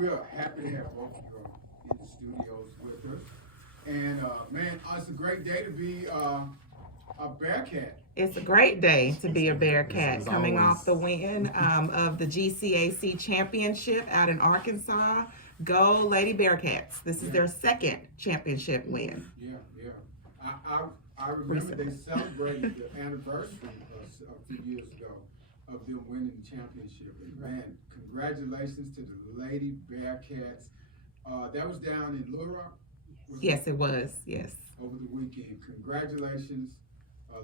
we're happy to have both of you in the studios with us. And man, it's a great day to be a Bearcat. It's a great day to be a Bearcat, coming off the win of the GCAC championship out in Arkansas. Go Lady Bearcats! This is their second championship win. Yeah, yeah. I remember they celebrated the anniversary a few years ago of them winning the championship. And man, congratulations to the Lady Bearcats. That was down in Little Rock. Yes, it was. Yes. Over the weekend. Congratulations,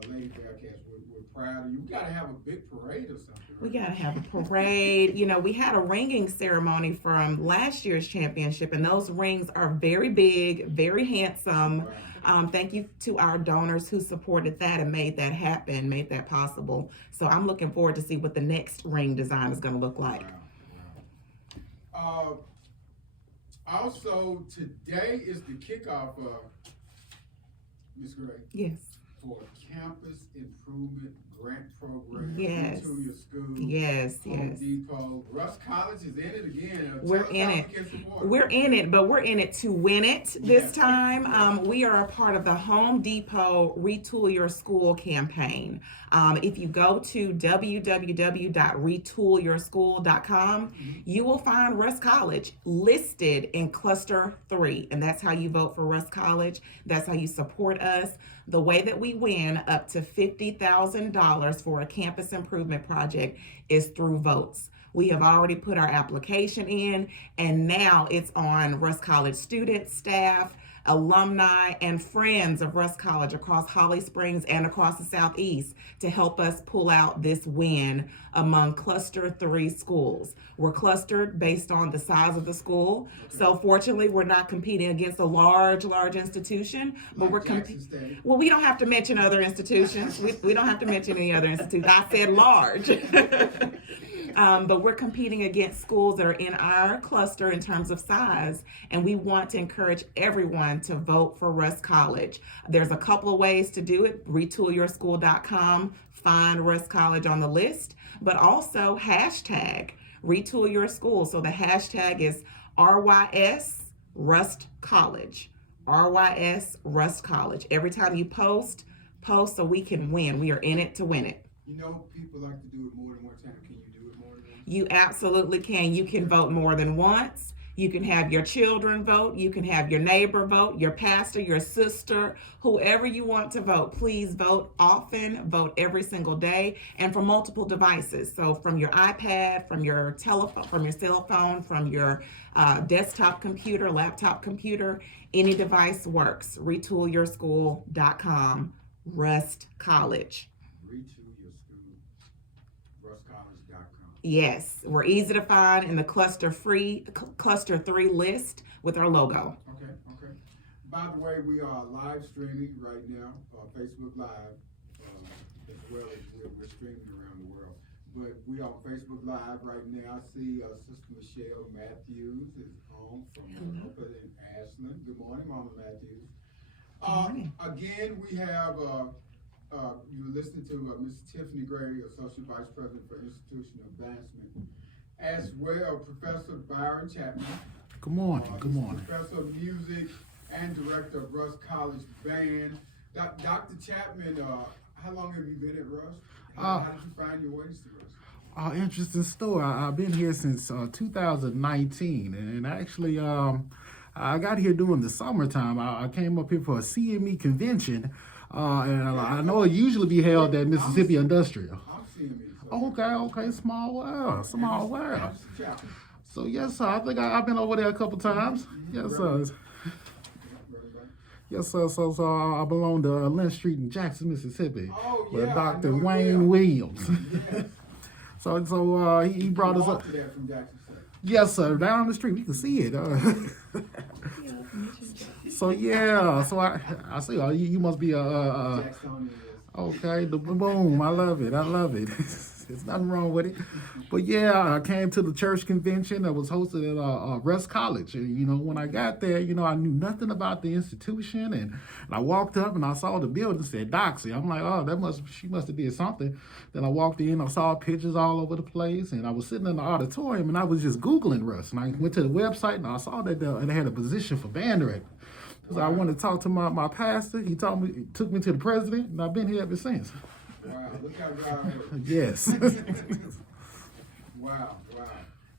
Lady Bearcats. We're proud of you. We got to have a big parade or something. Right? We got to have a parade. You know, we had a ringing ceremony from last year's championship, and those rings are very big, very handsome. Right. Thank you to our donors who supported that and made that happen, made that possible. So I'm looking forward to see what the next ring design is going to look like. Wow. Also, today is the kickoff of Ms. Gray. Yes. For Campus Improvement Grant Program. Yes. To your school. Yes, Home yes. Depot. Russ College is in it again. We're in it. We're in it, but we're in it to win it this time. We are a part of the Home Depot Retool Your School campaign. If you go to www.retoolyourschool.com, you will find Russ College listed in Cluster 3, and that's how you vote for Russ College. That's how you support us. The way that we win up to $50,000 for a campus improvement project is through votes. We have already put our application in, and now it's on Russ College students, staff, alumni, and friends of Russ College across Holly Springs and across the Southeast to help us pull out this win among Cluster 3 schools. We're clustered based on the size of the school. So fortunately, we're not competing against a large institution, but we're competing. Well, we don't have to mention other institutions. We don't have to mention any other institutions. I said large. But we're competing against schools that are in our cluster in terms of size, and we want to encourage everyone to vote for Russ College. There's a couple of ways to do it. retoolyourschool.com, find Russ College on the list, but also hashtag Retool Your School. So the hashtag is RYS Rust College. RYS Rust College. Every time you post so we can win. We are in it to win it. You know, people like to do it more than one time. Can you do it more than once? You absolutely can. You can vote more than once. You can have your children vote. You can have your neighbor vote, your pastor, your sister, whoever you want to vote. Please vote often, vote every single day, and from multiple devices. So from your iPad, from your telephone, from your cell phone, from your desktop computer, laptop computer, any device works. retoolyourschool.com, Rust College. Yes, we're easy to find in the cluster 3 list with our logo. Okay. By the way, we are live streaming right now, Facebook Live, as well as we're streaming around the world. But we are on Facebook Live right now. I see Sister Michelle Matthews is on from Up in Ashland. Good morning, Mama Matthews. Again, we have you're listening to Ms. Tiffany Gray, Associate Vice President for Institutional Advancement, as well Professor Byron Chatman. Good morning. Professor of Music and Director of Russ College Band. Dr. Chapman, how long have you been at Russ? How did you find your ways to Russ? Interesting story. I've been here since 2019, and actually I got here during the summertime. I came up here for a CME convention. And I know it usually be held at Mississippi Industrial. Okay, small world. So yes, sir. I think I've been over there a couple times. Yes, sir. Yes, sir. So I belong to Lynn Street in Jackson, Mississippi, with Dr. Wayne Williams. So he brought us up. Yes, sir. Down the street, we can see it. So I see. You must be okay. The boom. I love it. There's nothing wrong with it. But yeah, I came to the church convention that was hosted at Russ College. And, when I got there, I knew nothing about the institution. And I walked up and I saw the building said Doxy. I'm like, oh, she must have did something. Then I walked in, I saw pictures all over the place. And I was sitting in the auditorium and I was just Googling Russ. And I went to the website and I saw that they had a position for band director. So I wanted to talk to my pastor. He took me to the president, and I've been here ever since. Wow, look how God works. Yes. Wow.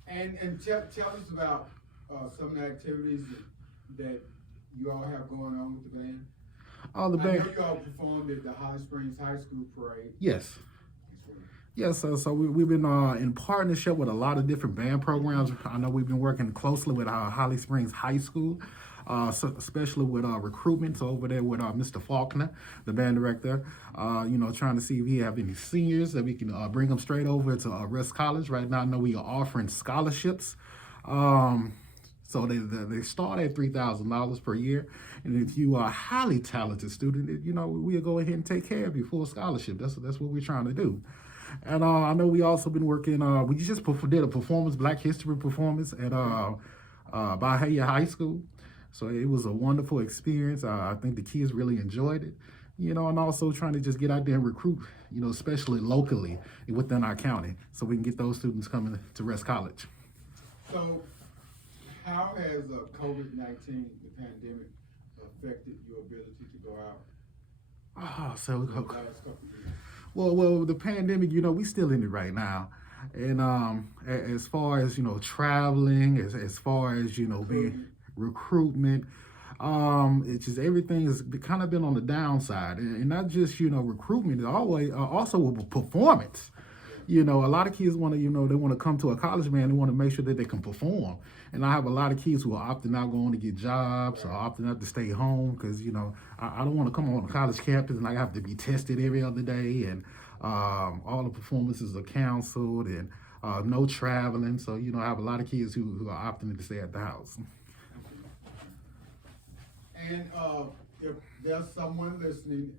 And tell us about some of the activities that you all have going on with the band. Oh, the band. I know you all performed at the Holly Springs High School Parade. Yes. Yes, so we've been in partnership with a lot of different band programs. I know we've been working closely with Holly Springs High School. Especially with recruitment, so over there with Mr. Faulkner, the band director, trying to see if we have any seniors that we can bring them straight over to Russ College. Right now, I know we are offering scholarships. So they start at $3,000 per year, and if you are a highly talented student, we'll go ahead and take care of you full scholarship. That's what we're trying to do. And I know we also been working. We just did a performance, Black History performance at Bahia High School. So it was a wonderful experience. I think the kids really enjoyed it, and also trying to just get out there and recruit, especially locally within our county, so we can get those students coming to Russ College. So how has COVID-19, the pandemic, affected your ability to go out? So the last couple of years? Well, the pandemic, we still in it right now. And as far as, traveling, as far as, being recruitment, it's just everything has kind of been on the downside, and not just recruitment, always also with performance. A lot of kids want to they want to come to a college band. They want to make sure that they can perform, and I have a lot of kids who are opting out going to get jobs or opting out to stay home because I don't want to come on the college campus and I have to be tested every other day, and all the performances are canceled, and no traveling. So I have a lot of kids who are opting to stay at the house. And if there's someone listening,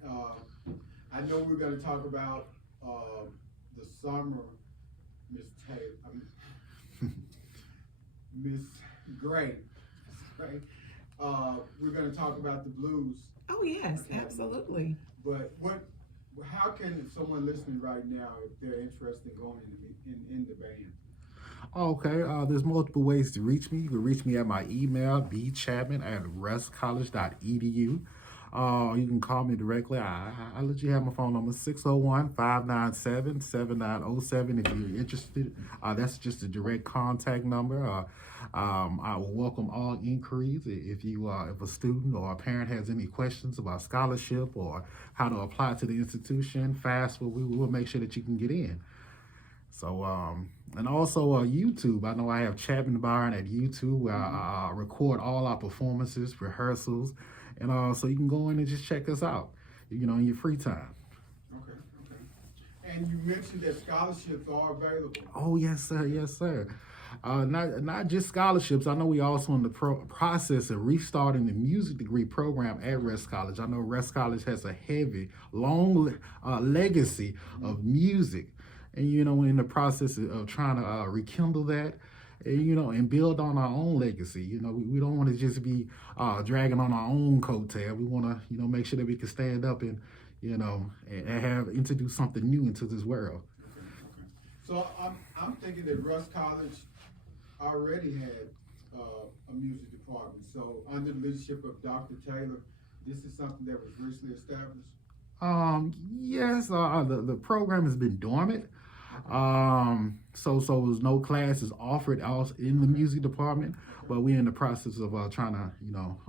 I know we're going to talk about the summer, Miss Miss Gray. Right? We're going to talk about the blues. Oh yes, absolutely. But how can someone listening right now, if they're interested in going in the band? Okay, there's multiple ways to reach me. You can reach me at my email, bchatman@russcollege.edu. You can call me directly. I'll let you have my phone number, 601-597-7907 if you're interested. That's just a direct contact number. I will welcome all inquiries. If a student or a parent has any questions about scholarship or how to apply to the institution, FAFSA, we will make sure that you can get in. So, and also YouTube. I know I have Chapman Byron at YouTube where I record all our performances, rehearsals, and so you can go in and just check us out, in your free time. Okay. And you mentioned that scholarships are available. Oh, yes, sir. Not just scholarships. I know we also in the process of restarting the music degree program at Russ College. I know Russ College has a heavy, long legacy of music. And, in the process of trying to rekindle that, and build on our own legacy. We don't want to just be dragging on our own coattail. We want to, make sure that we can stand up and, and introduce something new into this world. Okay. So I'm thinking that Russ College already had a music department. So under the leadership of Dr. Taylor, this is something that was recently established? Yes, the program has been dormant. So there's no classes offered else in the music department, but we're in the process of trying to,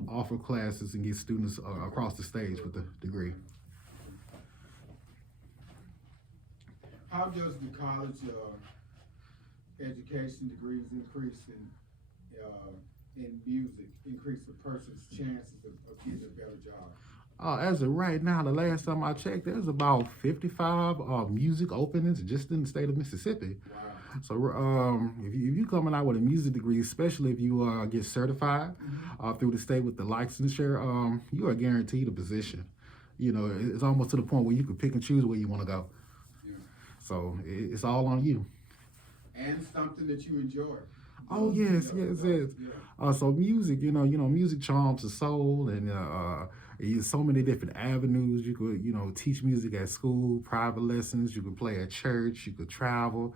offer classes and get students across the stage with the degree. How does the college education degrees increase in music, increase a person's chances of getting a better job? As of right now, the last time I checked, there's about 55 music openings just in the state of Mississippi. Wow. So if you coming out with a music degree, especially if you get certified through the state with the licensure, you are guaranteed a position. It's almost to the point where you can pick and choose where you want to go. Yeah. So it's all on you. And something that you enjoy. Oh yes, yes, yes. So music, music charms the soul, and there's so many different avenues. You could, teach music at school, private lessons. You could play at church. You could travel.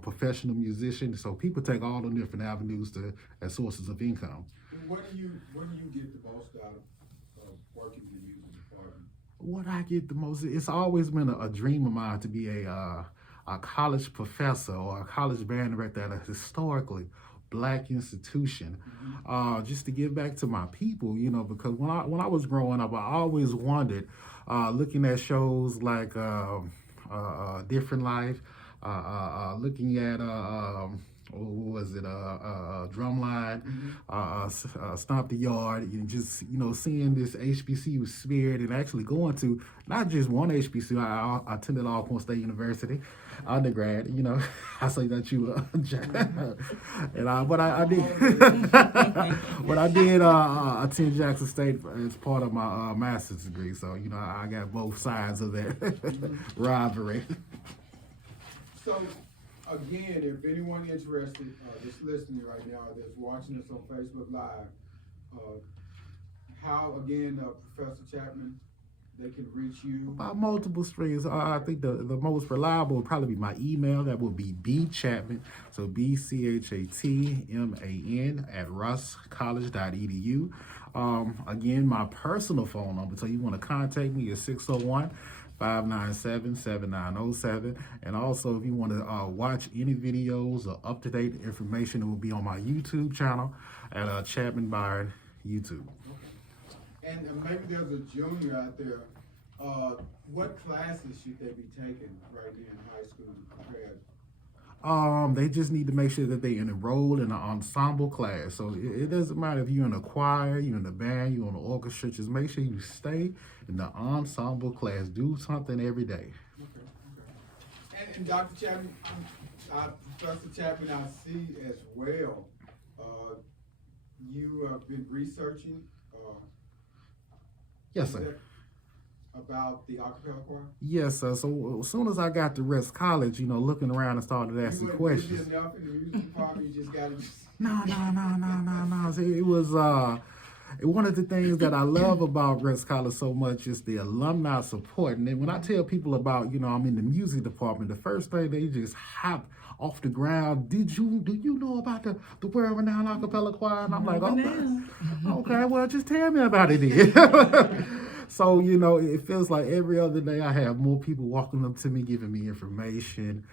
Professional musician. So people take all the different avenues as sources of income. What do you get the most out of working in the music department? What I get the most, it's always been a dream of mine to be a college professor or a college band director at a historically Black institution, just to give back to my people, because when I was growing up, I always wondered, looking at shows like Different Life, looking at what was it, Drumline, Stomp the Yard, and just, seeing this HBCU spirit and actually going to not just one HBCU. I attended Alcorn State University, undergrad, I say that you, and but I did, but I did attend Jackson State as part of my master's degree. So, I got both sides of that rivalry. So, again, if anyone interested, that's listening right now, that's watching us on Facebook Live, how, again, Professor Chapman, they can reach you? By multiple streams. I think the most reliable would probably be my email. That would be bchatman, so BChatman at russcollege.edu. Again, my personal phone number, so you want to contact me, is 601-597-7907. And also, if you want to watch any videos or up-to-date information, it will be on my YouTube channel at Chapman Byron YouTube. And maybe there's a junior out there. What classes should they be taking right here in high school compared? They just need to make sure that they enroll in an ensemble class. So it doesn't matter if you're in a choir, you're in a band, you're in an orchestra. Just make sure you stay in the ensemble class. Do something every day. Okay. And Dr. Chapman, Professor Chapman, I see as well, you have been researching. Yes, sir. About the acapella choir? Yes, sir. So as soon as I got to Russ College, looking around and started asking questions. You enough in the music department, you just got to... No. See, it was one of the things that I love about Russ College so much is the alumni support. And then when I tell people about, I'm in the music department, the first thing they just hop off the ground. Do you know about the world-renowned acapella choir? And I'm like, okay, well, just tell me about it then. So, it feels like every other day I have more people walking up to me, giving me information,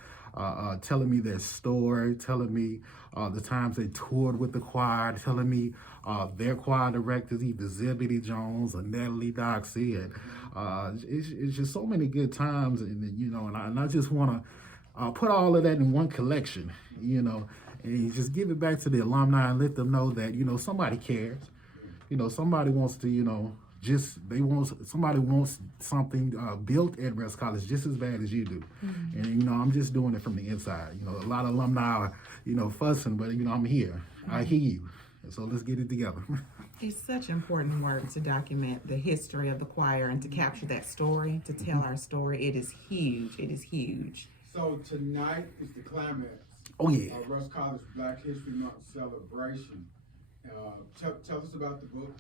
telling me their story, telling me the times they toured with the choir, telling me their choir directors, either Zebedee Jones or Natalie Doxey. And it's just so many good times, and I just want to put all of that in one collection, and just give it back to the alumni and let them know that, somebody cares. Somebody wants to, somebody wants something built at Russ College just as bad as you do. Mm-hmm. And, I'm just doing it from the inside. A lot of alumni are, fussing, but, I'm here. Mm-hmm. I hear you. So let's get it together. It's such important work to document the history of the choir and to capture that story, to tell our story. It is huge. It is huge. So tonight is the climax. Oh, yeah. Russ College Black History Month celebration. Tell us about the book.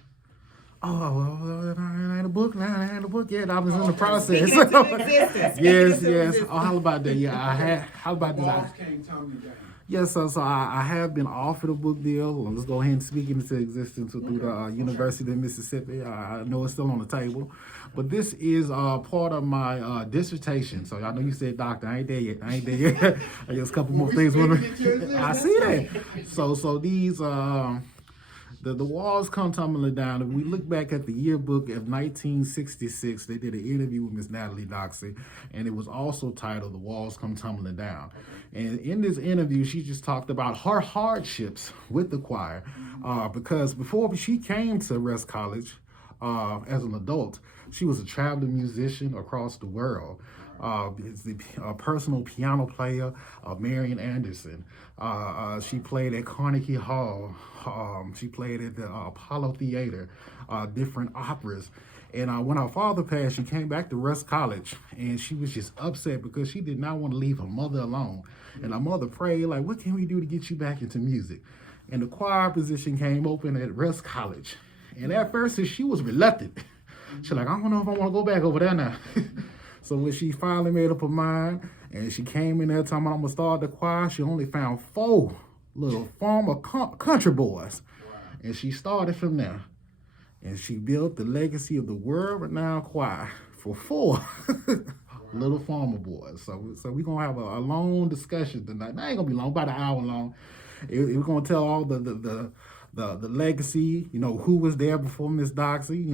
Oh, it ain't a book now. It ain't a book yet. I was in the process. Yes. Oh, how about that? Yeah, how about this? Walls came tumbling down. Yes, so I have been offered a book deal. Let's go ahead and speak it into existence through the University of Mississippi. I know it's still on the table. But this is part of my dissertation. So I know you said, doctor, I ain't there yet. I guess a couple more things. I see that. So these... The walls come tumbling down. If we look back at the yearbook of 1966, they did an interview with Miss Natalie Doxey, and it was also titled "The Walls Come Tumbling Down." And in this interview, she just talked about her hardships with the choir, because before she came to Russ College as an adult, she was a traveling musician across the world. Is the personal piano player, Marian Anderson. She played at Carnegie Hall. She played at the Apollo Theater, different operas. And when her father passed, she came back to Russ College, and she was just upset because she did not want to leave her mother alone. And her mother prayed, like, what can we do to get you back into music? And the choir position came open at Russ College. And at first, she was reluctant. She's like, I don't know if I want to go back over there now. So when she finally made up her mind, and she came in there talking about I'm going to start the choir, she only found 4 little former country boys. Wow. And she started from there. And she built the legacy of the world-renowned choir for 4 little farmer boys. So we're going to have a long discussion tonight. That ain't going to be long, about an hour long. We're going to tell all the legacy, who was there before Miss Doxy.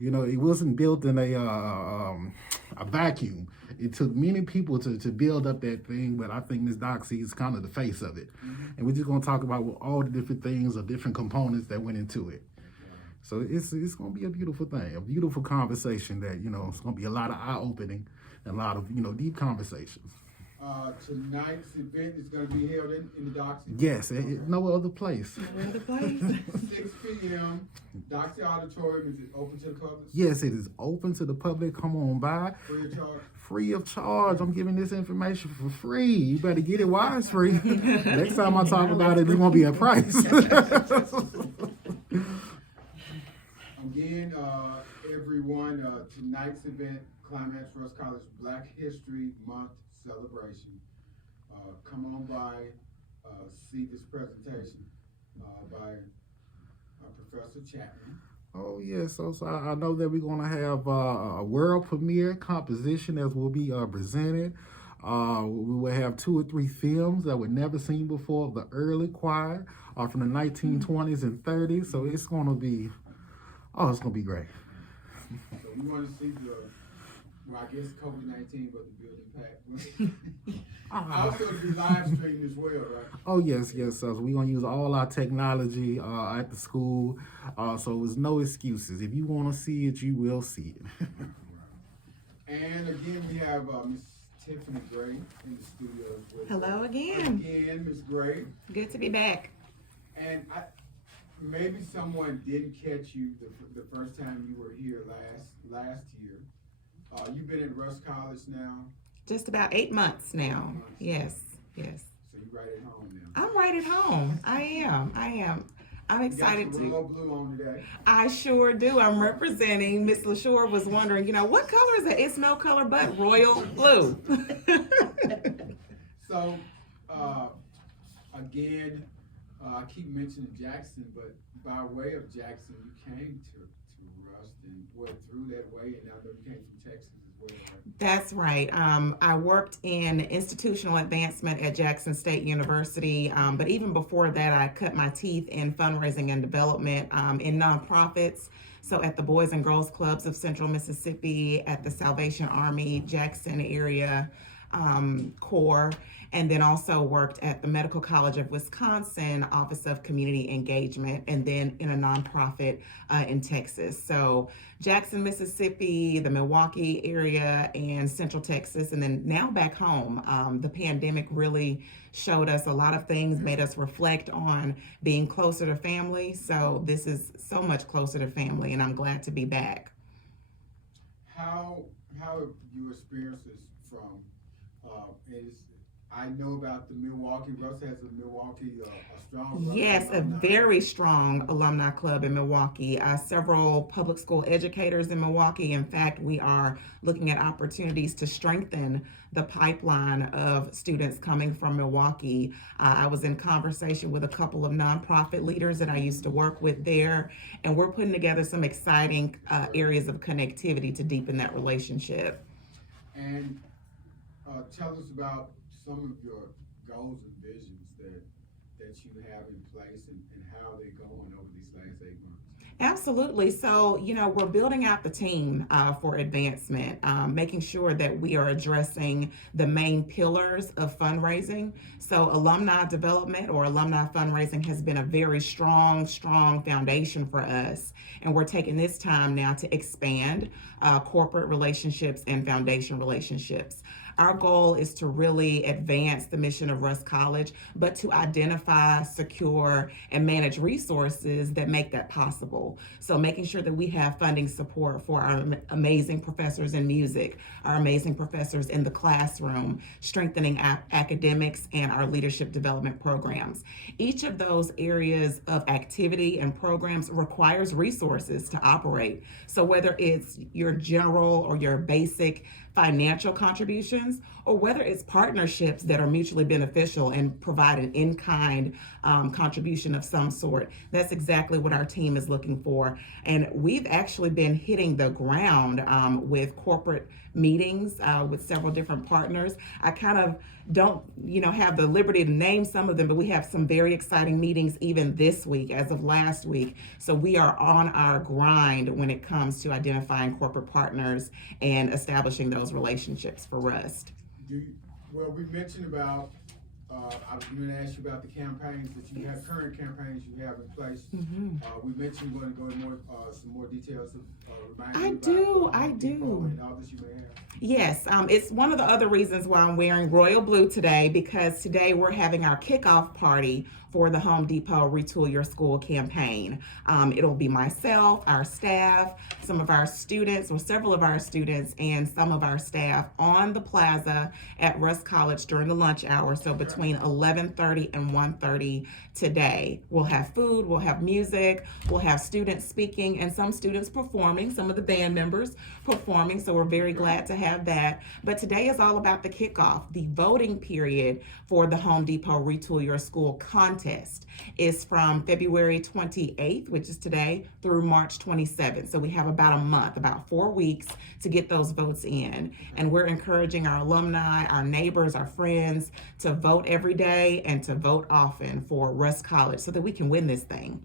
It wasn't built in a vacuum. It took many people to build up that thing, but I think Miss Doxy is kind of the face of it. Mm-hmm. And we're just going to talk about all the different things or different components that went into it. So it's going to be a beautiful thing, a beautiful conversation that, it's going to be a lot of eye-opening and a lot of, deep conversations. Tonight's event is going to be held in the Doxy? Yes, no other place. No other place. 6 p.m. Doxy Auditorium, is it open to the public? Yes, it is open to the public. Come on by. Free of charge? Free of charge. I'm giving this information for free. You better get it while it's free. Next time I talk about it, it's going to be a price. Again, everyone, tonight's event, Climax Russ College Black History Month celebration. Come on by, see this presentation by Professor Chatman. Oh, yes. So I know that we're going to have a world premiere composition that will be presented. We will have 2 or 3 films that were never seen before of the early choir from the 1920s and 30s. So it's going to be... Oh, it's going to be great. So we want to see I guess COVID-19, but the building packed. Also be live streamed as well, right? Oh, yes. So we're going to use all our technology at the school. So there's no excuses. If you want to see it, you will see it. And again, we have Miss Tiffany Gray in the studio as well. Hello again. Again, Miss Gray. Good to be back. And maybe someone didn't catch you the first time you were here last year. You've been at Russ College now? Just about 8 months now. Yes. So you're right at home now? I'm right at home. I am. I'm excited you got some blue on today. I sure do. I'm representing. Miss LaShore was wondering, what color is it? It's no color but royal blue. So, again, I keep mentioning Jackson, but by way of Jackson, you came to Russ and went through that way, and now you came from Texas as well, right? That's right. I worked in institutional advancement at Jackson State University, but even before that, I cut my teeth in fundraising and development in nonprofits. So at the Boys and Girls Clubs of Central Mississippi, at the Salvation Army Jackson area Corps, and then also worked at the Medical College of Wisconsin Office of Community Engagement, and then in a nonprofit in Texas. So Jackson, Mississippi, the Milwaukee area, and Central Texas, and then now back home. The pandemic really showed us a lot of things, made us reflect on being closer to family. So this is so much closer to family, and I'm glad to be back. How have you experienced this from? I know about the Milwaukee. Russ has a Milwaukee, a strong. Yes, a very strong alumni club in Milwaukee. Several public school educators in Milwaukee. In fact, we are looking at opportunities to strengthen the pipeline of students coming from Milwaukee. I was in conversation with a couple of nonprofit leaders that I used to work with there, and we're putting together some exciting areas of connectivity to deepen that relationship. And tell us about some of your goals and visions that that you have in place, and how they're going over these last 8 months? Absolutely. So, we're building out the team for advancement, making sure that we are addressing the main pillars of fundraising. So, alumni development or alumni fundraising has been a very strong foundation for us. And we're taking this time now to expand corporate relationships and foundation relationships. Our goal is to really advance the mission of Russ College, but to identify, secure, and manage resources that make that possible. So making sure that we have funding support for our amazing professors in music, our amazing professors in the classroom, strengthening academics and our leadership development programs. Each of those areas of activity and programs requires resources to operate. So whether it's your general or your basic financial contributions, or whether it's partnerships that are mutually beneficial and provide an in-kind contribution of some sort. That's exactly what our team is looking for. And we've actually been hitting the ground with corporate meetings with several different partners. I kind of don't, have the liberty to name some of them, but we have some very exciting meetings even this week, as of last week. So we are on our grind when it comes to identifying corporate partners and establishing those relationships for Rust. Well, we mentioned about, I was going to ask you about the campaigns that you have, current campaigns you have in place. Mm-hmm. We mentioned you're going to go into some more details. I do. And others you may have. Yes, it's one of the other reasons why I'm wearing royal blue today, because today we're having our kickoff party for the Home Depot Retool Your School campaign. It'll be myself, our staff, some of our students, or several of our students, and some of our staff on the plaza at Russ College during the lunch hour. So between 11:30 and 1:30 today, we'll have food, we'll have music, we'll have students speaking, and some students performing, some of the band members performing. So we're very glad to have that. But today is all about the kickoff. The voting period for the Home Depot Retool Your School contest is from February 28th, which is today, through March 27th. So we have about a month, about 4 weeks to get those votes in. And we're encouraging our alumni, our neighbors, our friends to vote every day and to vote often for Russ College so that we can win this thing.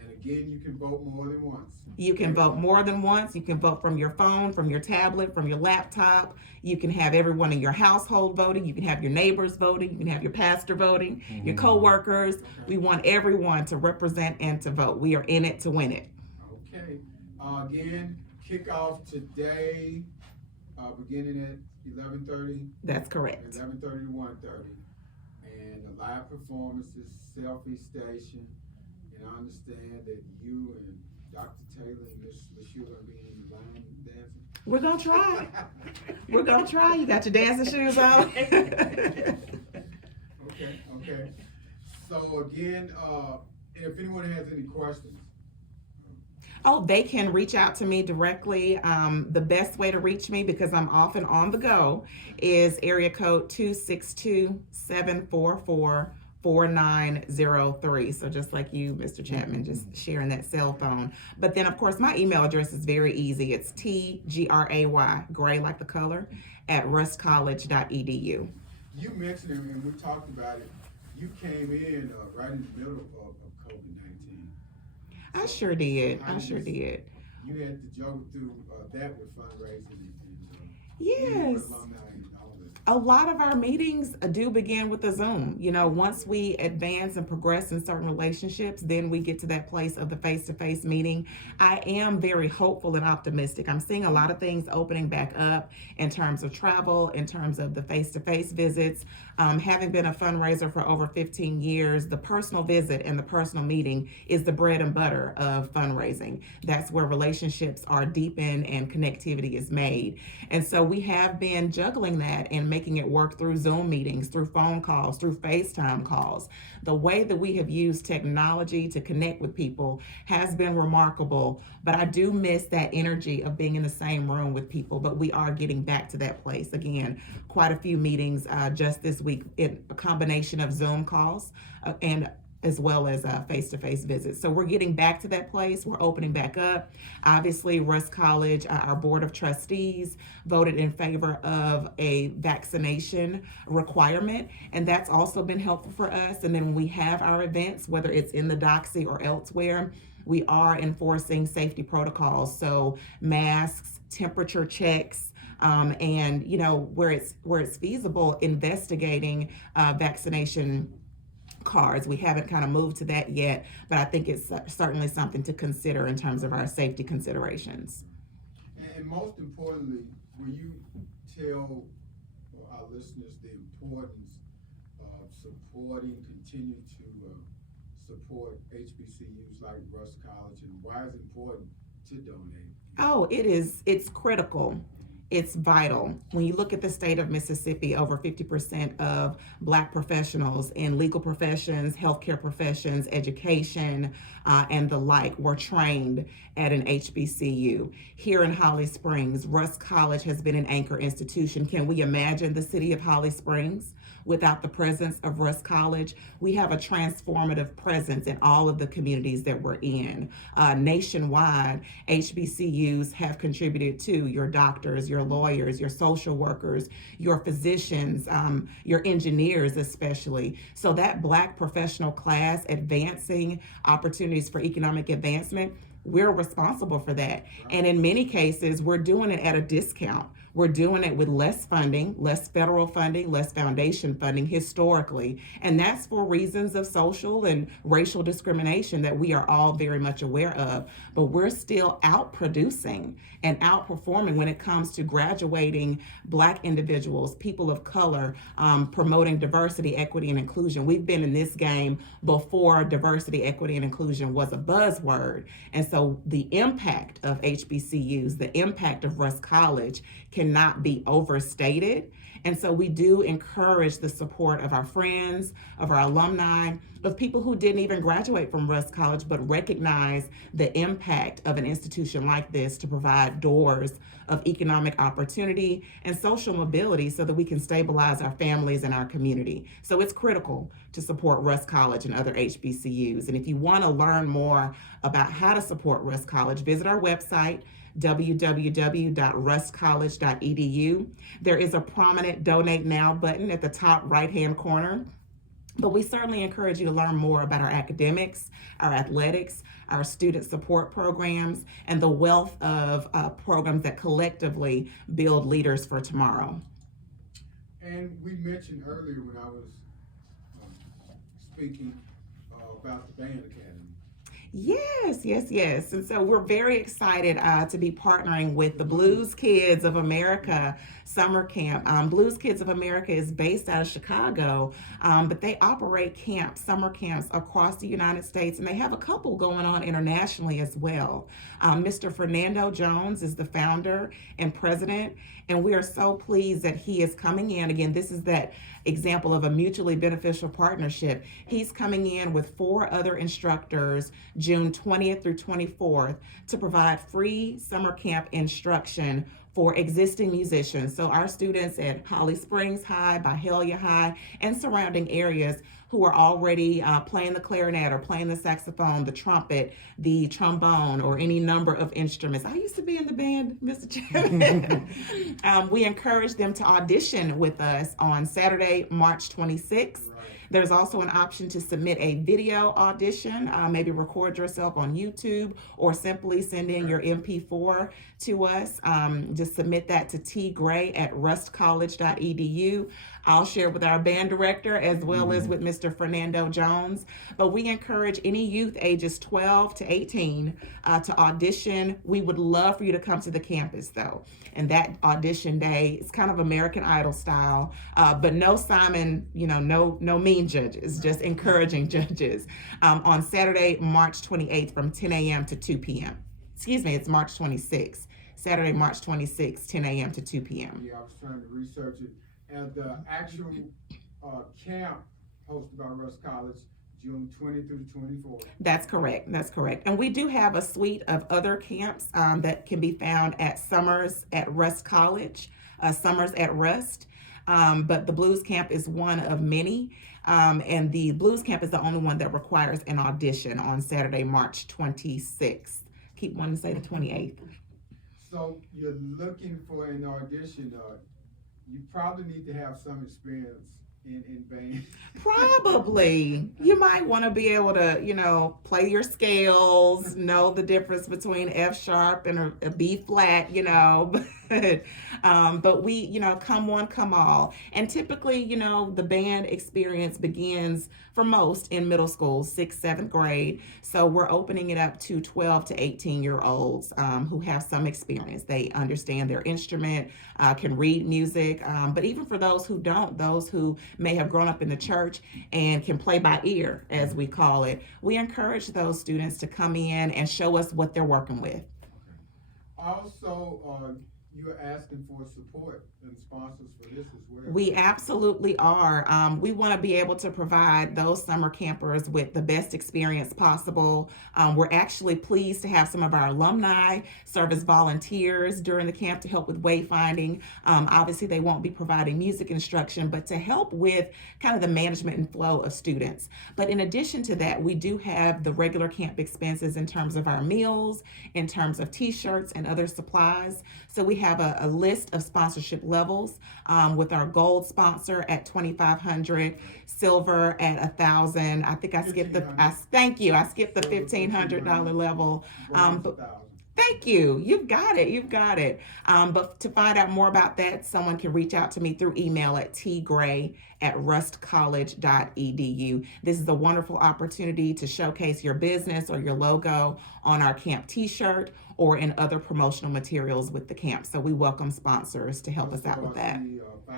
And again, you can vote more than once. You can vote more than once. You can vote from your phone, from your tablet, from your laptop. You can have everyone in your household voting. You can have your neighbors voting. You can have your pastor voting, your co-workers. We want everyone to represent and to vote. We are in it to win it. Okay. Again, kickoff today, beginning at 11:30. That's correct. 11:30 to 1:30. And the live performances, selfie station. And I understand that you and Dr. Taylor and Miss LaShue are going to be in the line dancing. We're going to try. We're going to try. You got your dancing shoes on? Okay. So again, if anyone has any questions. Oh, they can reach out to me directly. The best way to reach me, because I'm often on the go, is area code 262-744-4903. So just like you, Mr. Chapman, just sharing that cell phone. But then, of course, my email address is very easy. It's tgray, gray like the color, at rustcollege.edu. You mentioned it, and we talked about it. You came in right in the middle of COVID-19. I sure did. You had to juggle through that with fundraising and Yes. alumni and all this. A lot of our meetings do begin with a Zoom. Once we advance and progress in certain relationships, then we get to that place of the face-to-face meeting. I am very hopeful and optimistic. I'm seeing a lot of things opening back up in terms of travel, in terms of the face-to-face visits. Having been a fundraiser for over 15 years, the personal visit and the personal meeting is the bread and butter of fundraising. That's where relationships are deepened and connectivity is made. And so we have been juggling that and making it work through Zoom meetings, through phone calls, through FaceTime calls. The way that we have used technology to connect with people has been remarkable, but I do miss that energy of being in the same room with people, but we are getting back to that place. Again, quite a few meetings just this week, in a combination of Zoom calls and as well as face-to-face visits. So we're getting back to that place. We're opening back up. Obviously, Russ College, our board of trustees voted in favor of a vaccination requirement, and that's also been helpful for us. And then when we have our events, whether it's in the doxy or elsewhere, we are enforcing safety protocols. So masks, temperature checks, and where it's feasible, investigating vaccination cards. We haven't kind of moved to that yet, but I think it's certainly something to consider in terms of our safety considerations. And most importantly, will you tell our listeners the importance of continue to support HBCUs like Russ College, and why it's important to donate? Oh, it's critical. It's vital. When you look at the state of Mississippi, over 50% of Black professionals in legal professions, healthcare professions, education, and the like were trained at an HBCU. Here in Holly Springs, Russ College has been an anchor institution. Can we imagine the city of Holly Springs without the presence of Russ College? We have a transformative presence in all of the communities that we're in. Nationwide, HBCUs have contributed to your doctors, your lawyers, your social workers, your physicians, your engineers especially. So that Black professional class advancing opportunities for economic advancement, we're responsible for that. And in many cases, we're doing it at a discount. We're doing it with less funding, less federal funding, less foundation funding historically. And that's for reasons of social and racial discrimination that we are all very much aware of. But we're still outproducing and outperforming when it comes to graduating Black individuals, people of color, promoting diversity, equity, and inclusion. We've been in this game before diversity, equity, and inclusion was a buzzword. And so the impact of HBCUs, the impact of Russ College cannot be overstated. And so we do encourage the support of our friends, of our alumni, of people who didn't even graduate from Russ College, but recognize the impact of an institution like this to provide doors of economic opportunity and social mobility so that we can stabilize our families and our community. So it's critical to support Russ College and other HBCUs. And if you want to learn more about how to support Russ College, visit our website, www.russcollege.edu. There is a prominent Donate Now button at the top right-hand corner. But we certainly encourage you to learn more about our academics, our athletics, our student support programs, and the wealth of programs that collectively build leaders for tomorrow. And we mentioned earlier when I was speaking about the Band Academy. Yes. And so we're very excited to be partnering with the Blues Kids of America Summer Camp. Blues Kids of America is based out of Chicago, but they operate summer camps across the United States, and they have a couple going on internationally as well. Mr. Fernando Jones is the founder and president, and we are so pleased that he is coming in. Again, this is that example of a mutually beneficial partnership. He's coming in with 4 other instructors June 20th through 24th to provide free summer camp instruction for existing musicians. So our students at Holly Springs High, Byhalia High, and surrounding areas who are already playing the clarinet or playing the saxophone, the trumpet, the trombone, or any number of instruments. I used to be in the band, Mr. Chapman. We encourage them to audition with us on Saturday, March 26th. There's also an option to submit a video audition, maybe record yourself on YouTube, or simply send in your MP4 to us. Just submit that to tgray@rustcollege.edu. I'll share with our band director as well as with Mr. Fernando Jones. But we encourage any youth ages 12 to 18 to audition. We would love for you to come to the campus though. And that audition day is kind of American Idol style, but no Simon, no mean judges, just encouraging judges. On Saturday, March 28th from 10 a.m. to 2 p.m. Excuse me, it's March 26th. Saturday, March 26th, 10 a.m. to 2 p.m. Yeah, I was trying to research it. And the actual camp hosted by Russ College, June 20th through 24th. That's correct. And we do have a suite of other camps that can be found at Summers at Russ College, Summers at Rust. But the Blues Camp is one of many. And the blues camp is the only one that requires an audition on Saturday, March 26th. Keep wanting to say the 28th. So you're looking for an audition. You probably need to have some experience in band. Probably. You might want to be able to, play your scales, know the difference between F sharp and a B flat, but we, come one, come all. And typically, the band experience begins for most in middle school, 6th, 7th grade. So we're opening it up to 12 to 18-year-olds who have some experience. They understand their instrument, can read music, but even for those who don't, those who may have grown up in the church and can play by ear, as we call it, we encourage those students to come in and show us what they're working with. Also, you're asking for support and sponsors for this as well. We absolutely are. We want to be able to provide those summer campers with the best experience possible. We're actually pleased to have some of our alumni serve as volunteers during the camp to help with wayfinding. Obviously, they won't be providing music instruction, but to help with kind of the management and flow of students. But in addition to that, we do have the regular camp expenses in terms of our meals, in terms of t-shirts and other supplies. So we have a list of sponsorship levels with our gold sponsor at $2,500, silver at $1,000. I think I skipped thank you. I skipped the $1,500 level. But thank you. You've got it. But to find out more about that, someone can reach out to me through email at tgray@rustcollege.edu. This is a wonderful opportunity to showcase your business or your logo on our camp t-shirt or in other promotional materials with the camp. So we welcome sponsors to help us out with that. $500 for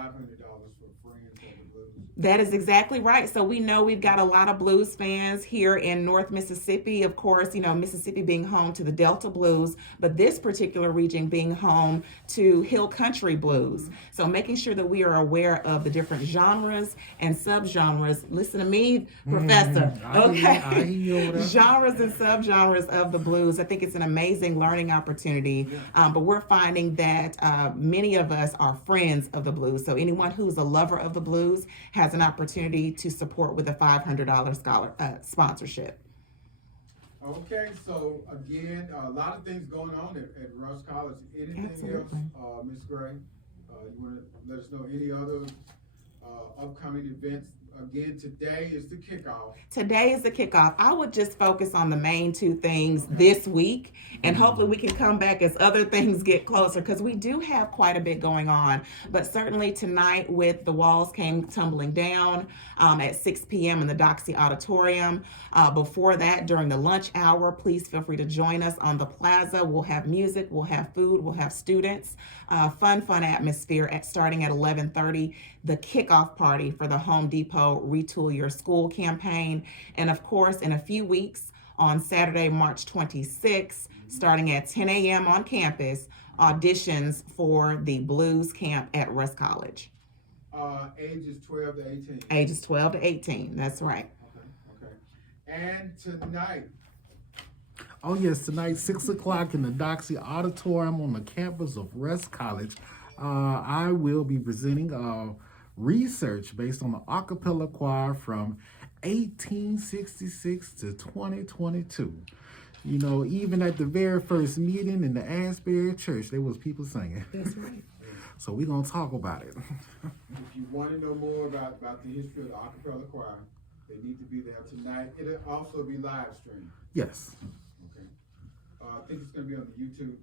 Friends of the Blues. That is exactly right. So we know we've got a lot of blues fans here in North Mississippi. Of course, Mississippi being home to the Delta Blues, but this particular region being home to Hill Country Blues. So making sure that we are aware of the different genres and subgenres. Listen to me, Professor. I hear you. Genres and subgenres of the blues. I think it's an amazing learning opportunity. But we're finding that many of us are friends of the blues. So anyone who's a lover of the blues has an opportunity to support with a $500 sponsorship. Okay, so again, a lot of things going on at Russ College. Anything Absolutely. else, Ms. Gray? You want to let us know any other upcoming events? Again, today is the kickoff. Today is the kickoff. I would just focus on the main two things this week, and hopefully we can come back as other things get closer, because we do have quite a bit going on. But certainly tonight, with The Walls Came Tumbling Down at 6 p.m. in the Doxy Auditorium. Before that, during the lunch hour, please feel free to join us on the plaza. We'll have music, we'll have food, we'll have students. Fun atmosphere starting at 11:30. The kickoff party for the Home Depot Retool Your School campaign. And of course, in a few weeks, on Saturday, March 26th, starting at 10 a.m. on campus, auditions for the blues camp at Russ College. Ages 12 to 18. Ages 12 to 18, that's right. Okay. And tonight. Oh yes, tonight 6 o'clock in the Doxy Auditorium on the campus of Russ College, I will be presenting research based on the a cappella choir from 1866 to 2022. Even at the very first meeting in the Asbury Church, there was people singing. That's right. So we're going to talk about it. If you want to know more about the history of the a cappella choir, they need to be there tonight. It'll also be live streamed. Yes. Okay. I think it's going to be on the YouTube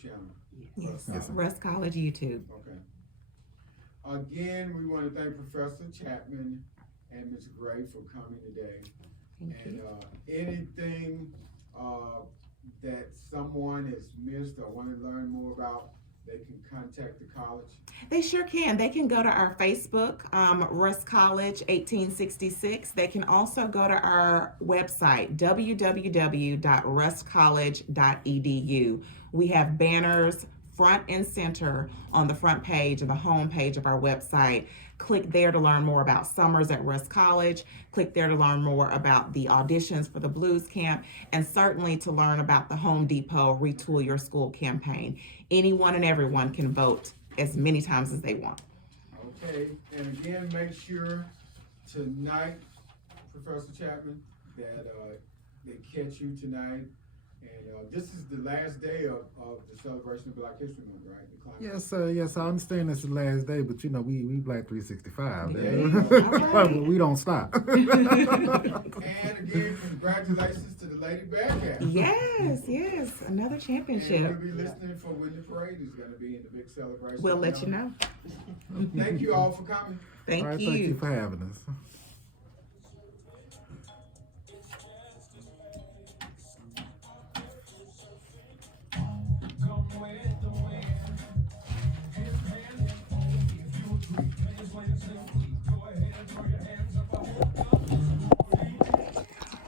channel. Yes, Russ College YouTube. Okay. Again, we want to thank Professor Chapman and Ms. Gray for coming today. Thank you. Anything that someone has missed or want to learn more about, they can contact the college. They sure can. They can go to our Facebook, Russ College 1866. They can also go to our website, www.rustcollege.edu. We have banners front and center on the front page and the home page of our website. Click there to learn more about summers at Russ College. Click there to learn more about the auditions for the blues camp, and certainly to learn about the Home Depot Retool Your School campaign. Anyone and everyone can vote as many times as they want. Okay, and again, make sure tonight, Professor Chapman, that they catch you tonight. And this is the last day of the celebration of Black History Month, right? The climax. Yes, sir. Yes, I understand it's the last day, but you know we Black 365. There you go. All right. We don't stop. And again, congratulations to the Lady Bearcat. Yes, another And championship. we'll be listening for when the parade is going to be in the big celebration. We'll let you know. Thank you all for coming. Thank All right, you. thank you for having us.